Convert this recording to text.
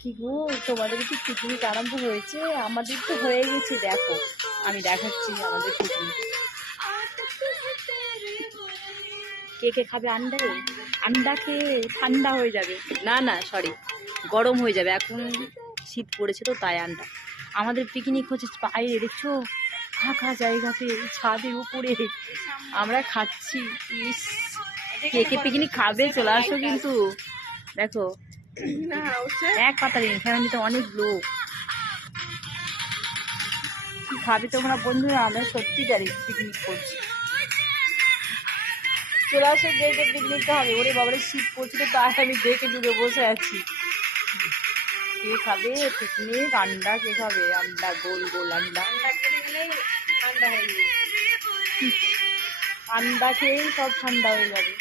কি গো, তোমাদের কি পিকনিক আরম্ভ হয়েছে? আমাদের তো হয়ে গেছে। দেখো আমি দেখাচ্ছি আমাদের পিকনিক। কে কে খাবে আন্ডা? আন্ডা খেয়ে ঠান্ডা হয়ে যাবে। না না সরি, গরম হয়ে যাবে। এখন শীত পড়েছে তো তাই আন্ডা। আমাদের পিকনিক হচ্ছে বাইরে, দেখছো, ফাঁকা জায়গাতে, ছাদের উপরে আমরা খাচ্ছি। ইস, কে কে পিকনিক খাবে চলে আসো কিন্তু। দেখো এক পাতারি ফ্যামিলিতে অনেক লোক। কি খাবে তোমরা বন্ধুরা? আমরা সত্যিকারে পিকনিক করছি, চলে আসো যে যে পিকনিকটা হবে। ওরে বাবারে শীত পড়ছিল তাই আমি দেখে ডুবে বসে আছি। কে খাবে পিকনিক? আন্ডা কে খাবে? আন্ডা, গোল গোল আন্ডা। আন্ডা খেয়েই সব ঠান্ডা হয়ে যাবে।